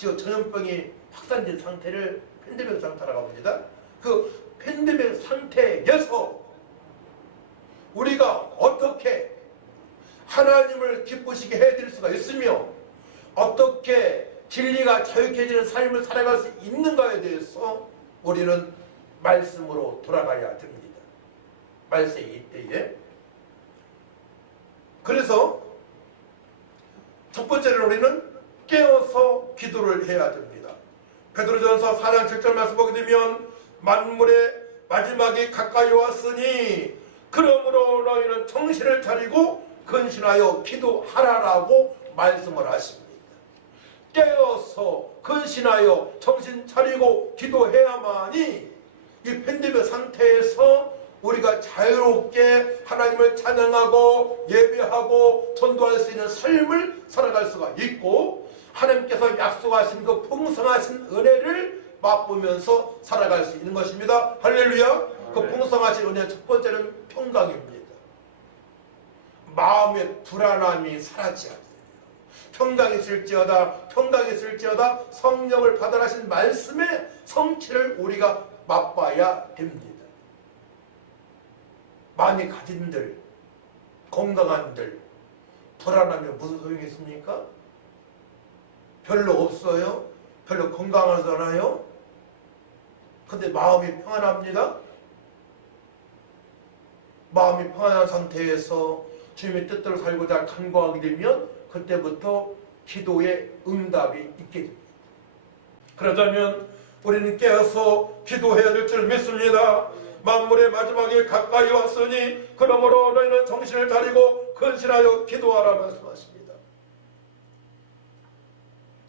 지금 전염병이 확산된 상태를 팬데믹 상태라고 합니다. 그 팬데믹 상태에서 우리가 어떻게 하나님을 기쁘시게 해드릴 수가 있으며 어떻게 진리가 자유케지는 삶을 살아갈 수 있는가에 대해서 우리는 말씀으로 돌아가야 됩니다. 말씀이 이때에 그래서 첫 번째로 우리는 깨어서 기도를 해야 됩니다. 베드로전서 4장 7절 말씀 보게 되면 만물의 마지막이 가까이 왔으니 그러므로 너희는 정신을 차리고 근신하여 기도하라라고 말씀을 하십니다. 깨어서 근신하여 정신 차리고 기도해야만이 이 팬데믹 상태에서 우리가 자유롭게 하나님을 찬양하고 예배하고 전도할 수 있는 삶을 살아갈 수가 있고 하나님께서 약속하신 그 풍성하신 은혜를 맛보면서 살아갈 수 있는 것입니다. 할렐루야. 그 풍성하신 은혜 첫 번째는 평강입니다. 마음의 불안함이 사라져야 돼요. 평강이 있을지어다 평강이 있을지어다 성령을 받아라신 말씀의 성취를 우리가 맛봐야 됩니다. 많이 가진들 건강한들 불안함이 무슨 소용이 있습니까? 별로 없어요? 별로 건강하잖아요? 근데 마음이 평안합니다? 마음이 평안한 상태에서 주님의 뜻대로 살고자 간구하게 되면 그때부터 기도의 응답이 있게 됩니다. 그렇다면 우리는 깨어서 기도해야 될 줄 믿습니다. 만물의 마지막에 가까이 왔으니 그러므로 너희는 정신을 차리고 근신하여 기도하라 말씀하십니다.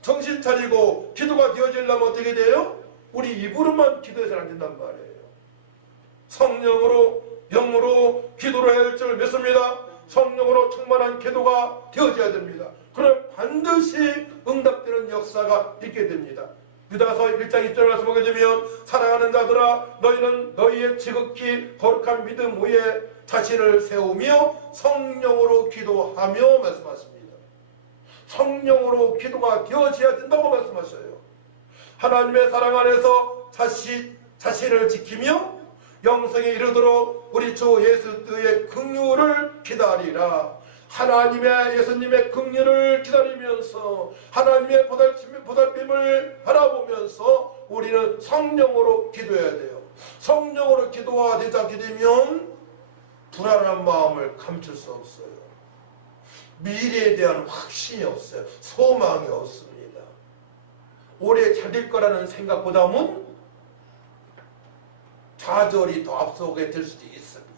정신 차리고 기도가 되어지려면 어떻게 돼요? 우리 입으로만 기도해서는 안 된단 말이에요. 성령으로 영으로 기도를 해야 될줄 믿습니다. 성령으로 충만한 기도가 되어져야 됩니다. 그럼 반드시 응답되는 역사가 있게 됩니다. 유다서 1장 2절 말씀 보게 되면 사랑하는 자들아 너희는 너희의 지극히 거룩한 믿음 위에 자신을 세우며 성령으로 기도하며 말씀하십니다. 성령으로 기도가 되어져야 된다고 말씀하셔요. 하나님의 사랑 안에서 자신, 자신을 지키며 영성에 이르도록 우리 주 예수의 긍휼을 기다리라. 하나님의 예수님의 긍휼을 기다리면서 하나님의 보살핌, 보살핌을 바라보면서 우리는 성령으로 기도해야 돼요. 성령으로 기도가 되지 않게 되면 불안한 마음을 감출 수 없어요. 미래에 대한 확신이 없어요. 소망이 없습니다. 오래 잘될 거라는 생각보다는 좌절이 더 앞서게 될 수도 있습니다.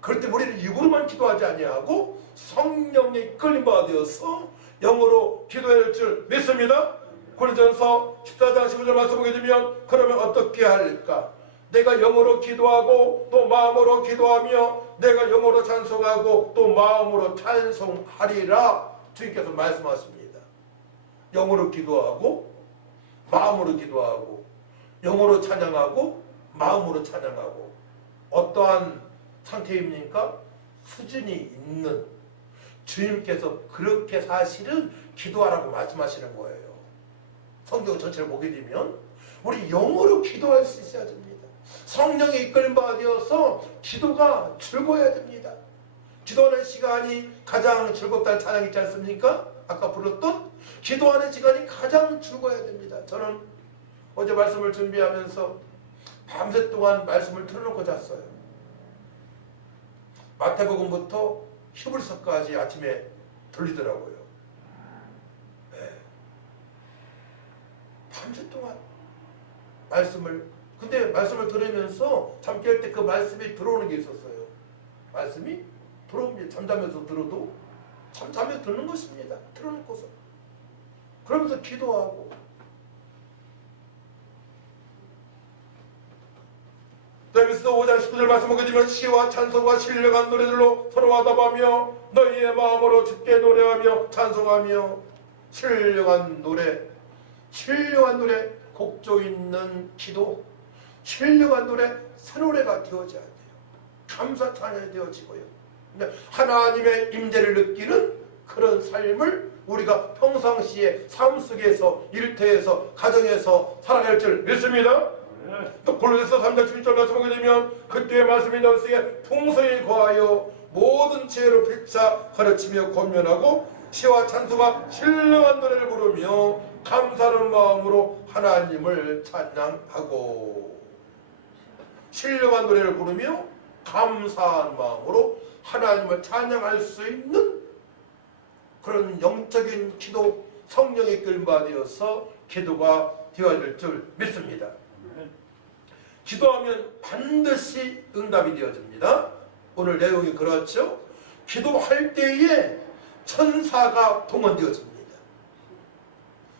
그럴 때 우리는 입으로만 기도하지 아니하고 성령의 이끌림 받아서 영어로 기도해야 할줄 믿습니다. 고린전서 14장 15절 말씀 보게 되면 그러면 어떻게 할까? 내가 영어로 기도하고 또 마음으로 기도하며 내가 영어로 찬송하고 또 마음으로 찬송하리라 주님께서 말씀하십니다. 영어로 기도하고 마음으로 기도하고 영어로 찬양하고 마음으로 찬양하고 어떠한 상태입니까? 수준이 있는 주님께서 그렇게 사실은 기도하라고 말씀하시는 거예요. 성경 전체를 보게 되면 우리 영어로 기도할 수 있어야 됩니다. 성령의 이끌림 받아서 기도가 즐거워야 됩니다. 기도하는 시간이 가장 즐겁다는 찬양 있지 않습니까? 아까 불렀던 기도하는 시간이 가장 즐거워야 됩니다. 저는 어제 말씀을 준비하면서 밤새 동안 말씀을 틀어놓고 잤어요. 마태복음부터 히브리서까지 아침에 들리더라고요. 네. 밤새 동안 말씀을 근데 말씀을 들으면서 잠 깰 때 그 말씀이 들어오는 게 있었어요. 말씀이 들어옵니다. 잠자면서 들어도 잠자면서 듣는 것입니다. 틀어놓고서 그러면서 기도하고 다비스도 5장 19절 말씀 보게 되면 시와 찬송과 신령한 노래들로 서로 화답하며 너희의 마음으로 주께 노래하며 찬송하며 신령한 노래 신령한 노래 곡조 있는 기도 신령한 노래 새 노래가 되어져야 돼요. 감사 찬양이 되어지고요. 하나님의 임재를 느끼는 그런 삶을 우리가 평상시에 삶 속에서 일터에서 가정에서 살아갈 줄 믿습니다. 또 골로새서 3장 7절 말씀 보게 되면 그때의 말씀이 너희에게 풍성히 거하여 모든 지혜로 필자 가르치며 권면하고 시와 찬송과 신령한 노래를 부르며 감사하는 마음으로 하나님을 찬양하고 신령한 노래를 부르며 감사한 마음으로 하나님을 찬양할 수 있는 그런 영적인 기도 성령의 끌받되어서 기도가 되어질 줄 믿습니다. 기도하면 반드시 응답이 되어집니다. 오늘 내용이 그렇죠. 기도할 때에 천사가 동원되어집니다.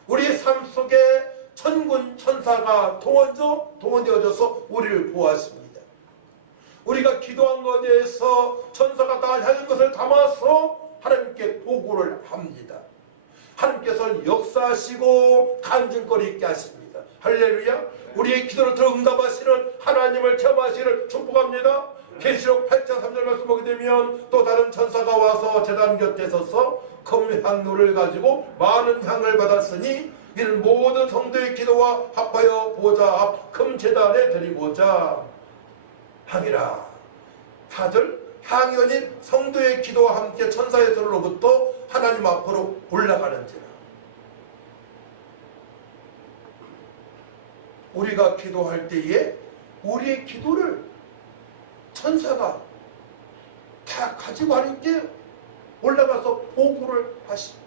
우리의 삶 속에 천군 천사가 동원져 동원되어져서 우리를 보호하십니다. 우리가 기도한 것에 대해서 천사가 다 하는 것을 담아서 하나님께 보고를 합니다. 하나님께서는 역사하시고 간증거리 있게 하십니다. 할렐루야. 우리의 기도를 들어 응답하시는 하나님을 체험하시기를 축복합니다. 계시록 8장 3절 말씀 보게 되면 또 다른 천사가 와서 제단 곁에 서서 금향로를 가지고 많은 향을 받았으니 이는 모든 성도의 기도와 합하여 보좌 앞금 제단에 드리고자 함이라. 4절 향연인 성도의 기도와 함께 천사의 소리로부터 하나님 앞으로 올라가는지라. 우리가 기도할 때에 우리의 기도를 천사가 다 가지고 하나님께 올라가서 보고를 하십니다.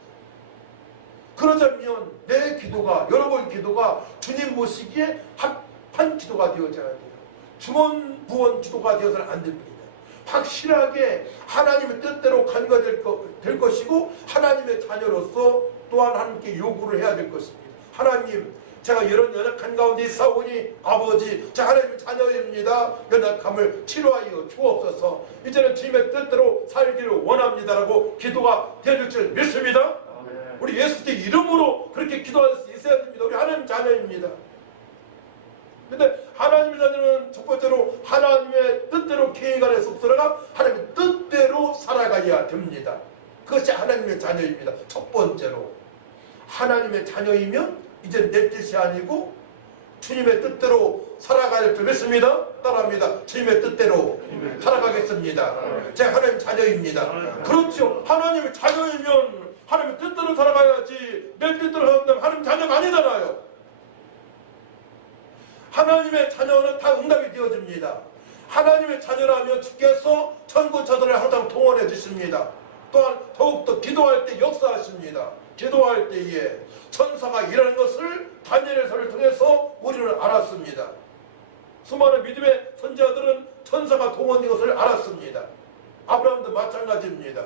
그러자면 내 기도가 여러분 기도가 주님 보시기에 합한 기도가 되어져야 돼요. 중원 부원 기도가 되어서는 안 됩니다. 확실하게 하나님의 뜻대로 간과 될 것, 될 것이고 하나님의 자녀로서 또한 하나님께 요구를 해야 될 것입니다. 하나님 제가 이런 연약한 가운데 있사오니 아버지 제 하나님의 자녀입니다. 연약함을 치료하여 주옵소서 이제는 주님의 뜻대로 살기를 원합니다라고 기도가 되어질 줄 믿습니다. 우리 예수께 이름으로 그렇게 기도할 수 있어야 됩니다. 우리 하나님 자녀입니다. 근데 하나님의 자녀는 첫 번째로 하나님의 뜻대로 계획 안에 속들어가 하나님의 뜻대로 살아가야 됩니다. 그것이 하나님의 자녀입니다. 첫 번째로 하나님의 자녀이면 이제 내 뜻이 아니고 주님의 뜻대로 살아갈 줄 믿습니다. 따라합니다. 주님의 뜻대로 살아가겠습니다. 제가 하나님 자녀입니다. 그렇죠. 하나님의 자녀이면 하나님의 뜻대로 살아가야지 내 뜻대로 살면 하나님 자녀가 아니잖아요. 하나님의 자녀는 다 응답이 되어집니다. 하나님의 자녀라면 주께서 천군 천사를 항상 동원해 주십니다. 또한 더욱더 기도할 때 역사하십니다. 기도할 때에 천사가 일하는 것을 다니엘의 설을 통해서 우리는 알았습니다. 수많은 믿음의 선지자들은 천사가 동원된 것을 알았습니다. 아브라함도 마찬가지입니다.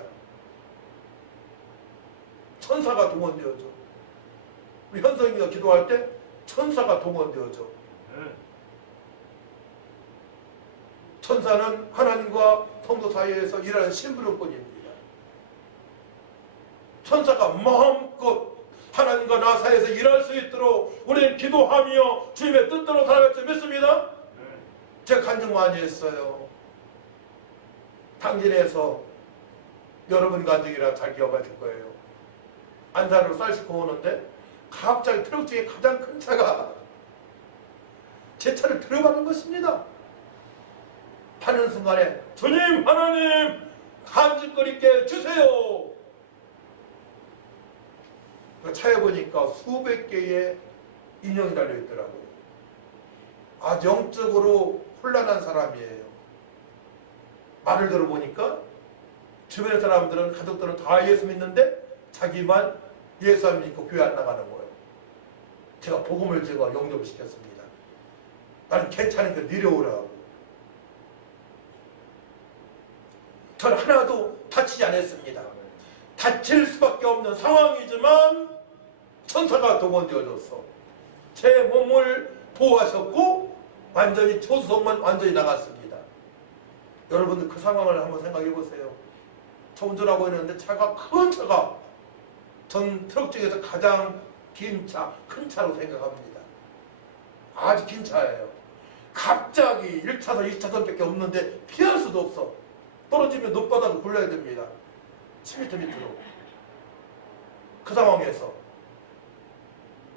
천사가 동원되어져. 우리 현성이가 기도할 때 천사가 동원되어져. 천사는 하나님과 성도 사이에서 일하는 심부름꾼입니다. 천사가 마음껏 하나님과 나 사이에서 일할 수 있도록 우리는 기도하며 주님의 뜻대로 살아갈 줄 믿습니다. 제가 간증 많이 했어요. 당진에서 여러분 간증이라 잘 기억하실 거예요. 안산으로 쌀 싣고 오는데 갑자기 트럭 중에 가장 큰 차가 제 차를 들어가는 것입니다. 타는 순간에 주님 하나님 간직거리게 주세요. 그 차에 보니까 수백 개의 인형이 달려 있더라고요. 아 영적으로 혼란한 사람이에요. 말을 들어보니까 주변 사람들은 가족들은 다 예수 믿는데 자기만 예수 안 믿고 교회 안 나가는 거예요. 제가 복음을 제가 영접을 시켰습니다. 나는 괜찮으니까 내려오라고. 저는 하나도 다치지 않았습니다. 다칠 수밖에 없는 상황이지만 천사가 동원되어져서 제 몸을 보호하셨고 완전히 초수성만 완전히 나갔습니다. 여러분들 그 상황을 한번 생각해 보세요. 저 운전하고 있는데 차가 큰 차가 전 트럭 중에서 가장 긴 차, 큰 차로 생각합니다. 아주 긴 차예요. 갑자기 1차선, 2차선 밖에 없는데 피할 수도 없어. 떨어지면 높바닥을 굴러야 됩니다. 10m 밑으로. 그 상황에서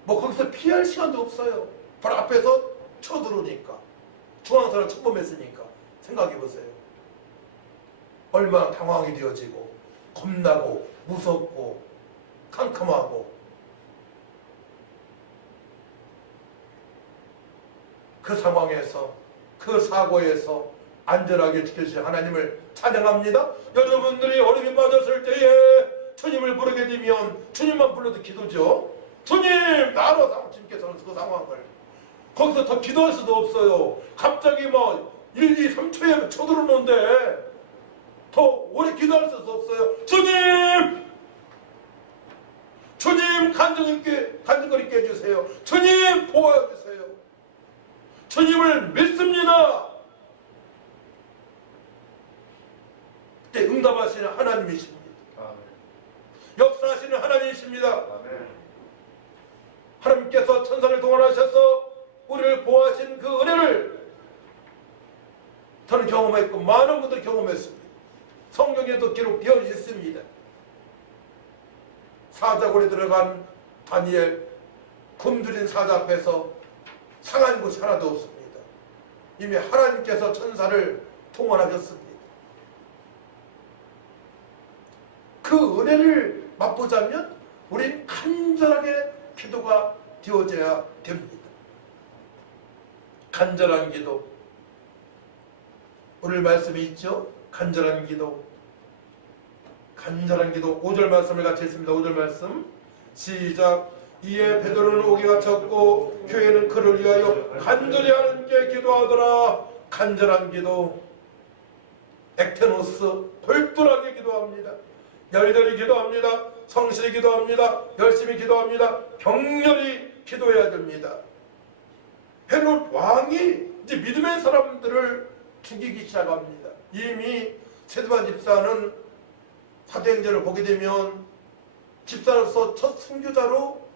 뭐 거기서 피할 시간도 없어요. 바로 앞에서 쳐들어오니까 중앙선을 침범했으니까 생각해 보세요. 얼마나 당황이 되어지고 겁나고 무섭고 캄캄하고 그 상황에서 그 사고에서 안전하게 지켜주신 하나님을 찬양합니다. 여러분들이 어려움이 빠졌을 때에 주님을 부르게 되면 주님만 불러도 기도죠. 주님 나로 주님께서는 그 상황을 거기서 더 기도할 수도 없어요. 갑자기 뭐 1, 2, 3초에 쳐들어오는데 더 오래 기도할 수도 없어요. 주님! 주님 간증 있게 간증거리 있게 해주세요. 주님 보호해주세요. 주님을 믿습니다. 그때 응답하시는 하나님이십니다. 아멘. 역사하시는 하나님이십니다. 아멘. 하나님께서 천사를 동원하셔서 우리를 보호하신 그 은혜를 저는 경험했고 많은 분들이 경험했습니다. 성경에도 기록되어 있습니다. 사자굴에 들어간 다니엘 굶주린 사자 앞에서 상한 곳이 하나도 없습니다. 이미 하나님께서 천사를 동원하셨습니다. 그 은혜를 맛보자면 우린 간절하게 기도가 되어져야 됩니다. 간절한 기도. 오늘 말씀이 있죠? 간절한 기도. 간절한 기도 5절 말씀을 같이 했습니다. 5절 말씀. 시작. 이에 베드로는 오기가 쳤고 교회는 그를 위하여 간절히 하나님께 기도하더라. 간절한 기도. 액테노스 골똘하게 기도합니다. 열렬히 기도합니다. 성실히 기도합니다. 열심히 기도합니다. 격렬히 기도해야 됩니다. 헤롯 왕이 이제 믿음의 사람들을 죽이기 시작합니다. 이미 세드반 집사는 사도행전을 보게 되면 집사로서 첫 순교자로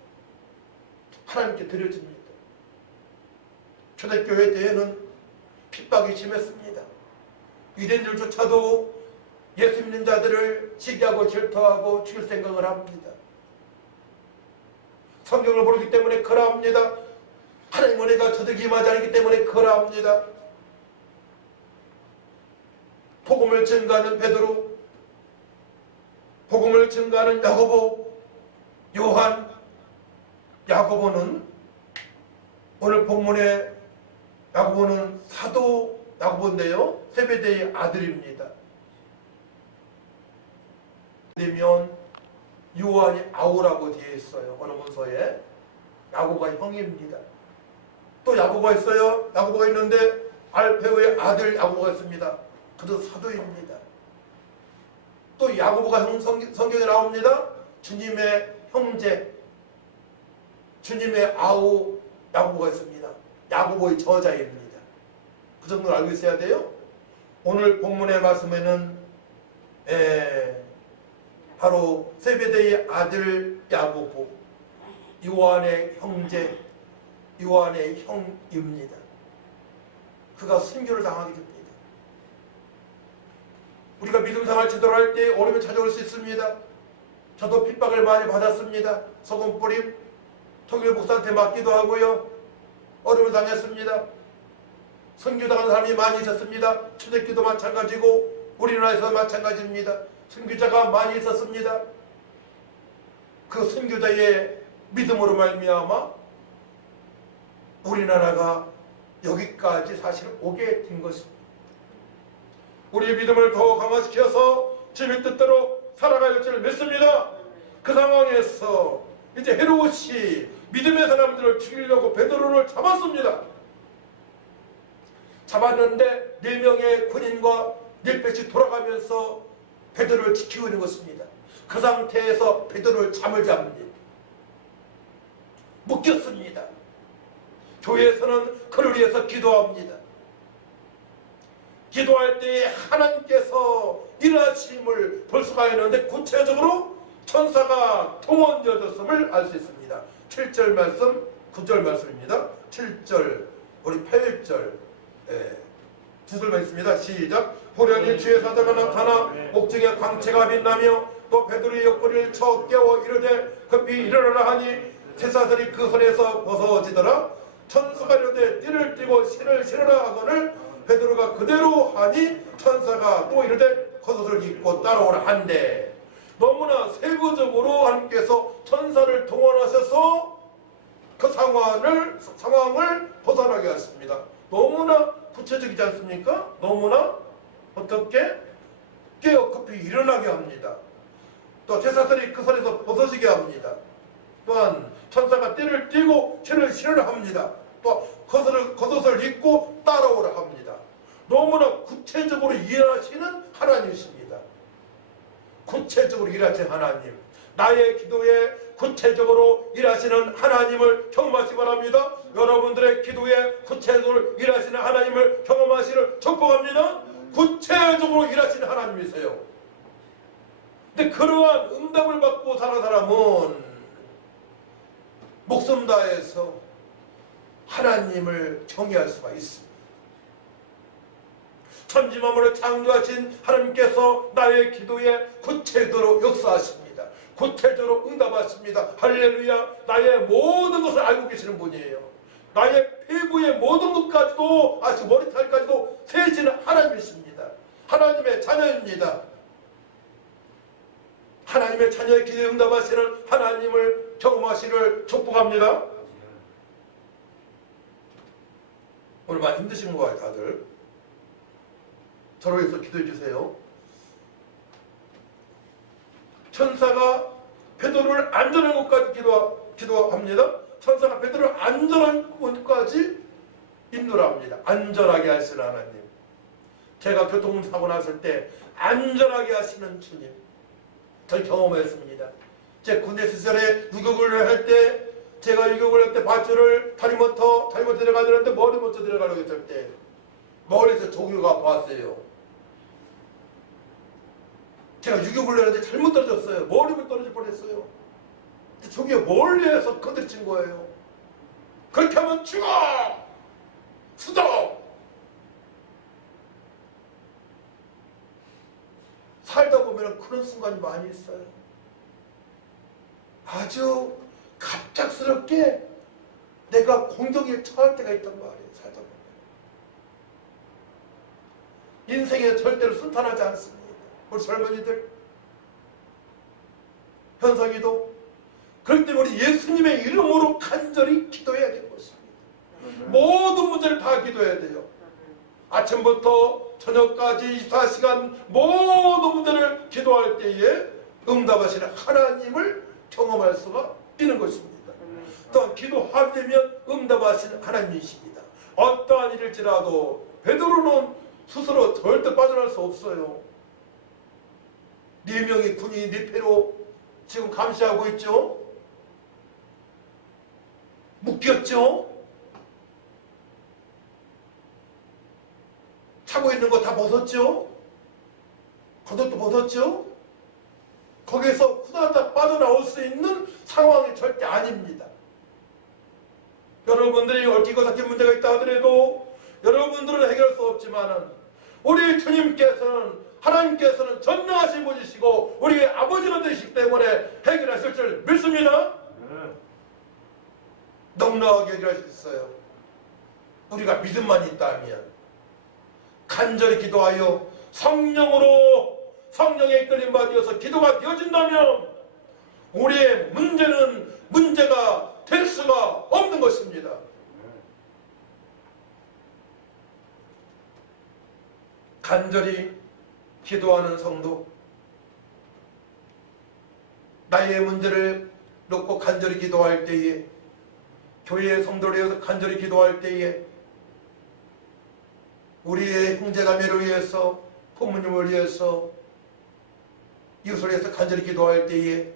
하나님께 드려집니다. 초대교회 때에는 핍박이 심했습니다. 유대인들조차도 예수 믿는 자들을 시기하고 질투하고 죽일 생각을 합니다. 성경을 모르기 때문에 그러합니다. 하나님 은혜가 저들에게 임하지 않기 때문에 그러합니다. 복음을 증가하는 베드로, 복음을 증가하는 야고보, 요한, 야고보는 오늘 본문에 야고보는 사도 야고보인데요. 세베대의 아들입니다. 되면 요한이 아우라고 뒤에 있어요. 어느 문서에 야고가 형입니다. 또 야고가 있어요. 야고가 있는데 알페오의 아들 야고가 있습니다. 그도 사도입니다. 또 성- 성경에 나옵니다. 주님의 형제, 주님의 아우 야고보가 있습니다. 야고보의 저자입니다. 그 정도를 알고 있어야 돼요. 오늘 본문의 말씀에는 에, 바로 세베대의 아들 야고보, 요한의 형제, 요한의 형입니다. 그가 순교를 당하게 됩니다. 우리가 믿음 생활 제대로 할때 어려움이 찾아올 수 있습니다. 저도 핍박을 많이 받았습니다. 소금 뿌림, 통일 목사한테 맞기도 하고요. 어려움을 당했습니다. 선교당한 사람이 많이 있었습니다. 초대기도 마찬가지고 우리나라에서 마찬가지입니다. 선교자가 많이 있었습니다. 그 선교자의 믿음으로 말미암아 우리나라가 여기까지 사실 오게 된 것입니다. 우리의 믿음을 더 강화시켜서 주님 뜻대로 살아갈 줄 믿습니다. 그 상황에서 이제 헤롯이 믿음의 사람들을 죽이려고 베드로를 잡았습니다. 잡았는데 네 명의 군인과 닐펫이 돌아가면서 베드로를 지키고 있는 것입니다. 그 상태에서 베드로를 잠을 잡니다. 묶였습니다. 교회에서는 그를 위해서 기도합니다. 기도할 때 하나님께서 일하심을 볼 수가 있는데 구체적으로 천사가 동원되어졌음을 알 수 있습니다. 7절 말씀, 9절 말씀입니다. 7절, 우리 8절, 예, 두 절만 있습니다. 시작. 호련히 주의 사자가 나타나 목중에 광채가 빛나며 또 베드로의 옆구리를 쳐 깨워 이르되 급히 일어나라 하니 제사들이 그 손에서 벗어지더라 천사가 이르되 띠를 띠고 신을 신으라 하거늘 베드로가 그대로 하니 천사가 또 이르되 겉옷을 입고 따라오라 한대 너무나 세부적으로 하나님께서 천사를 동원하셔서 그 상황을 상황을 벗어나게 하십니다. 너무나 구체적이지 않습니까? 너무나 어떻게 깨어 급히 일어나게 합니다. 또 제사들이 그 손에서 벗어지게 합니다. 또한 천사가 띠를 띠고 신을 신으라 합니다. 또 겉옷을, 겉옷을 입고 따라오라 합니다. 너무나 구체적으로 일하시는 하나님이십니다. 구체적으로 일하시는 하나님. 나의 기도에 구체적으로 일하시는 하나님을 경험하시 바랍니다. 여러분들의 기도에 구체적으로 일하시는 하나님을 경험하시를 축복합니다. 구체적으로 일하시는 하나님이세요. 근데 그러한 응답을 받고 사는 사람은 목숨 다해서 하나님을 경외할 수가 있습니다. 천지만물을 창조하신 하나님께서 나의 기도에 구체적으로 역사하십니다. 구체적으로 응답하십니다. 할렐루야. 나의 모든 것을 알고 계시는 분이에요. 나의 피부의 모든 것까지도 아주 머리털까지도 세시는 하나님이십니다. 하나님의 자녀입니다. 하나님의 자녀의 기도에 응답하시는 하나님을 경험하시를 축복합니다. 오늘 많이 힘드신 거예요, 다들. 저를 위해서 기도해 주세요. 천사가 베드로를 안전한 곳까지 기도, 기도합니다. 천사가 베드로를 안전한 곳까지 인도합니다. 안전하게 하시는 하나님. 제가 교통사고 났을 때 안전하게 하시는 주님. 저 경험했습니다. 제 군대 시절에 유격을 할 때 제가 유격을 할때 밧줄을 다리 못터 다리 못터 들어가려는데 머리 못터 들어가려고 했을 때 멀리서 조교가 봤어요. 제가 유격을 했는데 잘못 떨어졌어요. 머리를 떨어질 뻔했어요. 근데 조교가 멀리에서 건드친 거예요. 그렇게 하면 죽어! 수도! 살다 보면 그런 순간이 많이 있어요. 아주 갑작스럽게 내가 공격에 처할 때가 있단 말이에요. 살다 보면. 인생에 절대로 순탄하지 않습니다. 우리 젊은이들, 현석이도 그렇기 때문에 우리 예수님의 이름으로 간절히 기도해야 되는 것입니다. 모든 문제를 다 기도해야 돼요. 아침부터 저녁까지 24시간 모든 문제를 기도할 때에 응답하시는 하나님을 경험할 수가 있는 것입니다. 또한 기도하되면 응답하시는 하나님이십니다. 어떠한 일일지라도 베드로는 스스로 절대 빠져날 수 없어요. 네 명의 군인이 네 패로 지금 감시하고 있죠. 묶였죠. 차고 있는 거 다 벗었죠? 겉옷도 벗었죠? 거기에서 후다닥 빠져나올 수 있는 상황이 절대 아닙니다. 여러분들이 얽히고 삭힌 문제가 있다 하더라도 여러분들은 해결할 수 없지만은 우리 주님께서는 하나님께서는 전능하신 분이시고 우리의 아버지가 되시기 때문에 해결하실 줄 믿습니다. 넉넉하게 해결할 수 있어요. 우리가 믿음만 있다면 간절히 기도하여 성령으로 성령의 이끌림 받아서 기도가 되어진다면 우리의 문제는 문제가 될 수가 없는 것입니다. 간절히 기도하는 성도 나의 문제를 놓고 간절히 기도할 때에 교회의 성도를 위해서 간절히 기도할 때에 우리의 형제자매를 위해서 부모님을 위해서 이웃을 위해서 간절히 기도할 때에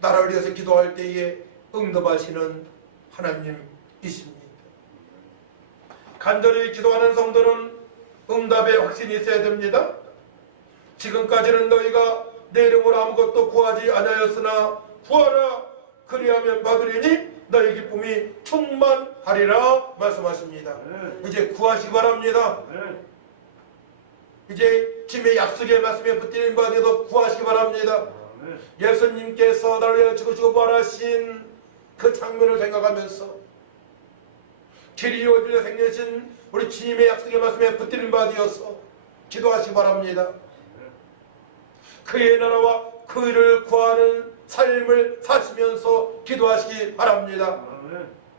나라를 위해서 기도할 때에 응답하시는 하나님이십니다. 간절히 기도하는 성도는 응답의 확신이 있어야 됩니다. 지금까지는 너희가 내 이름으로 아무것도 구하지 않았으나 구하라 그리하면 받으리니 너희 기쁨이 충만하리라 말씀하십니다. 이제 구하시기 바랍니다. 이제 주님의 약속의 말씀에 붙들린 바에도 구하시기 바랍니다. 예수님께서 나를 죽으시고 부활하신 그 장면을 생각하면서 길이요 길에 생겨진 우리 주님의 약속의 말씀에 붙들린 바 되어서 기도하시기 바랍니다. 그의 나라와 그 일을 구하는 삶을 사시면서 기도하시기 바랍니다.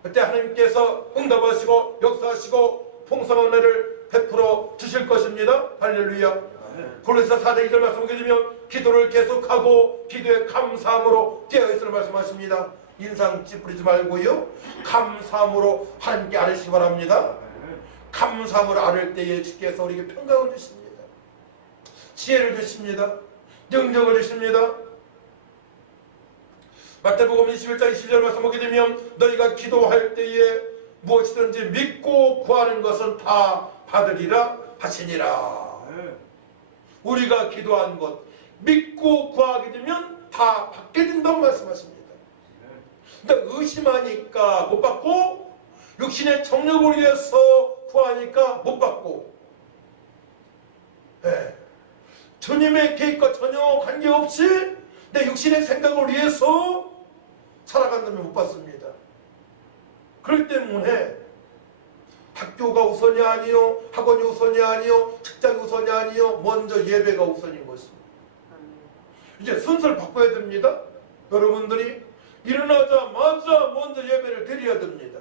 그때 하나님께서 응답하시고 역사하시고 풍성한 은혜를 베풀어 주실 것입니다. 할렐루야. 골로새 4대 2절 말씀 보게 되면 기도를 계속하고 기도에 감사함으로 깨어있으라 말씀하십니다. 인상 찌푸리지 말고요. 감사함으로 하나님께 아뢰시기 바랍니다. 감사함으로 아뢰 때에 주께서 우리에게 평강을 주십니다. 지혜를 주십니다. 능력을 주십니다. 마태복음 21장 20절 말씀 보게 되면 너희가 기도할 때에 무엇이든지 믿고 구하는 것은 다 받으리라 하시니라. 아멘. 우리가 기도한 것 믿고 구하게 되면 다 받게 된다고 말씀하십니다. 근데 의심하니까 못 받고 육신의 정력을 위해서 구하니까 못 받고 예. 주님의 계획과 전혀 관계없이 내 육신의 생각을 위해서 살아간다면 못 받습니다. 그렇기 때문에 학교가 우선이 아니요 학원이 우선이 아니요 직장이 우선이 아니요 먼저 예배가 우선인 것입니다. 이제 순서를 바꿔야 됩니다. 여러분들이 일어나자마자 먼저 예배를 드려야 됩니다.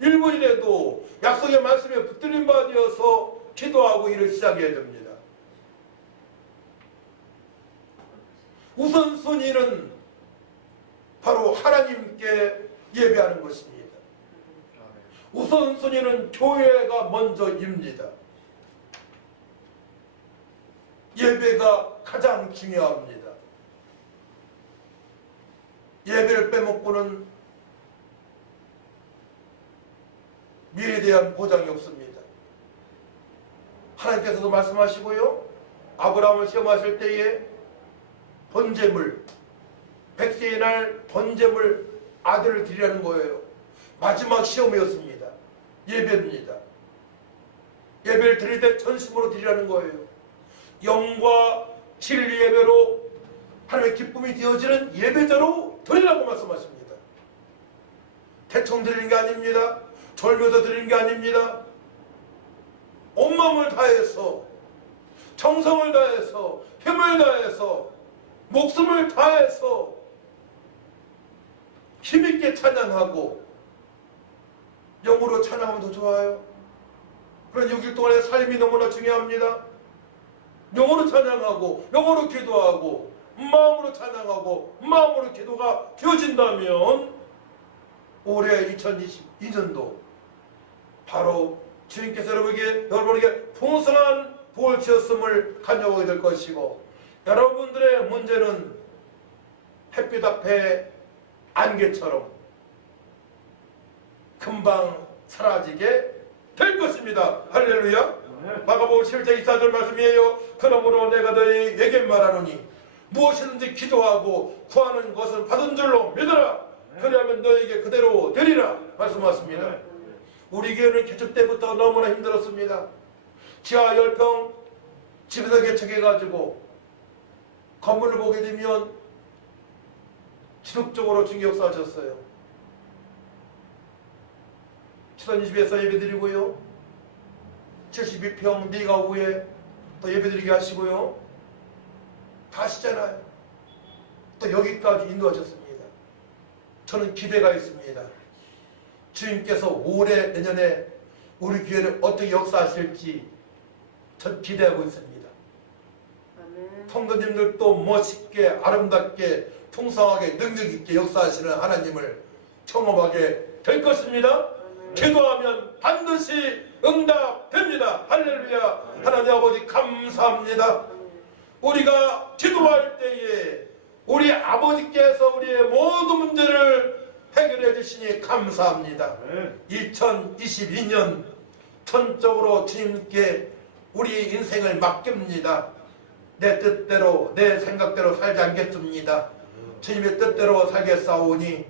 1분이라도 약속의 말씀에 붙들림 받아서 기도하고 일을 시작해야 됩니다. 우선순위는 바로 하나님께 예배하는 것입니다. 우선순위는 교회가 먼저입니다. 예배가 가장 중요합니다. 예배를 빼먹고는 미래에 대한 보장이 없습니다. 하나님께서도 말씀하시고요. 아브라함을 시험하실 때에 번제물, 백세의 날 번제물 아들을 드리라는 거예요. 마지막 시험이었습니다. 예배입니다. 예배를 드릴 때 전심으로 드리라는 거예요. 영과 진리 예배로 하나님의 기쁨이 되어지는 예배자로 드리라고 말씀하십니다. 대충 드리는 게 아닙니다. 절묘도 드리는 게 아닙니다. 온 마음을 다해서 정성을 다해서 힘을 다해서 목숨을 다해서 힘있게 찬양하고 영으로 찬양하면 더 좋아요. 그런 6일 동안의 삶이 너무나 중요합니다. 영어로 찬양하고 영어로 기도하고 마음으로 찬양하고 마음으로 기도가 되어진다면 올해 2022년도 바로 주님께서 여러분에게 여러분에게 풍성한 복을 지었음을 간증하게 될 것이고 여러분들의 문제는 햇빛 앞에 안개처럼 금방 사라지게 될 것입니다. 할렐루야. 마가복음 11장 24절 말씀이에요. 그러므로 내가 너희에게 말하노니 무엇이든지 기도하고 구하는 것은 받은 줄로 믿어라. 그리하면 너에게 그대로 되리라 말씀하십니다. 우리 교회는 개척 때부터 너무나 힘들었습니다. 지하 10평 집에서 개척해가지고 건물을 보게 되면 지속적으로 중개역사하셨어요. 치선 20에서 예배드리고요. 72평 네 가구에 또 예배드리게 하시고요. 다 하시잖아요. 또 여기까지 인도하셨습니다. 저는 기대가 있습니다. 주님께서 올해 내년에 우리 교회를 어떻게 역사하실지 전 기대하고 있습니다. 성도님들도 멋있게 아름답게 풍성하게 능력 있게 역사하시는 하나님을 경험하게 될 것입니다. 기도하면 반드시 응답됩니다. 할렐루야. 하나님 아버지 감사합니다. 우리가 기도할 때에 우리 아버지께서 우리의 모든 문제를 해결해 주시니 감사합니다. 아멘. 2022년 전적으로 주님께 우리 인생을 맡깁니다. 내 뜻대로 내 생각대로 살지 않겠습니다. 주님의 뜻대로 살겠사오니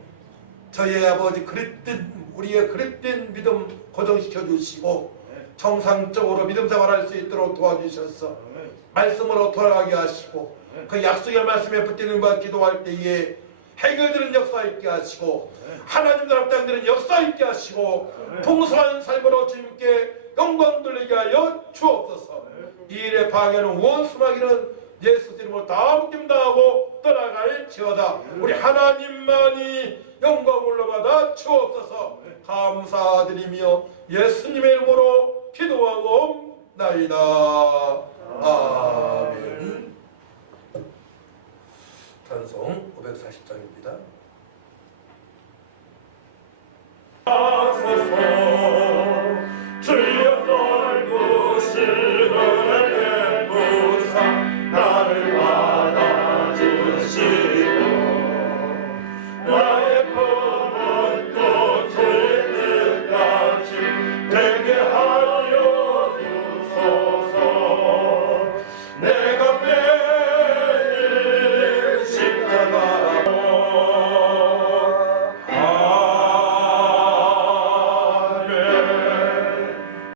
저희 아버지 그릇된 우리의 그릇된 믿음 고정시켜 주시고 정상적으로 믿음 생활할 수 있도록 도와주셔서. 말씀으로 돌아가게 하시고 그 약속의 말씀에 붙드는 바 기도할 때에 해결되는 역사 있게 하시고 하나님 나라 땅들은 역사 있게 하시고 풍성한 삶으로 주님께 영광 돌리게 하여 주옵소서 이 일에 방해하는 원수마귀는 예수 이름으로 다 묶임당하고 떠나갈 지어다 우리 하나님만이 영광 올라받아 주옵소서. 감사드리며 예수님의 이름으로 기도하옵나이다. 아멘. 찬송 540장입니다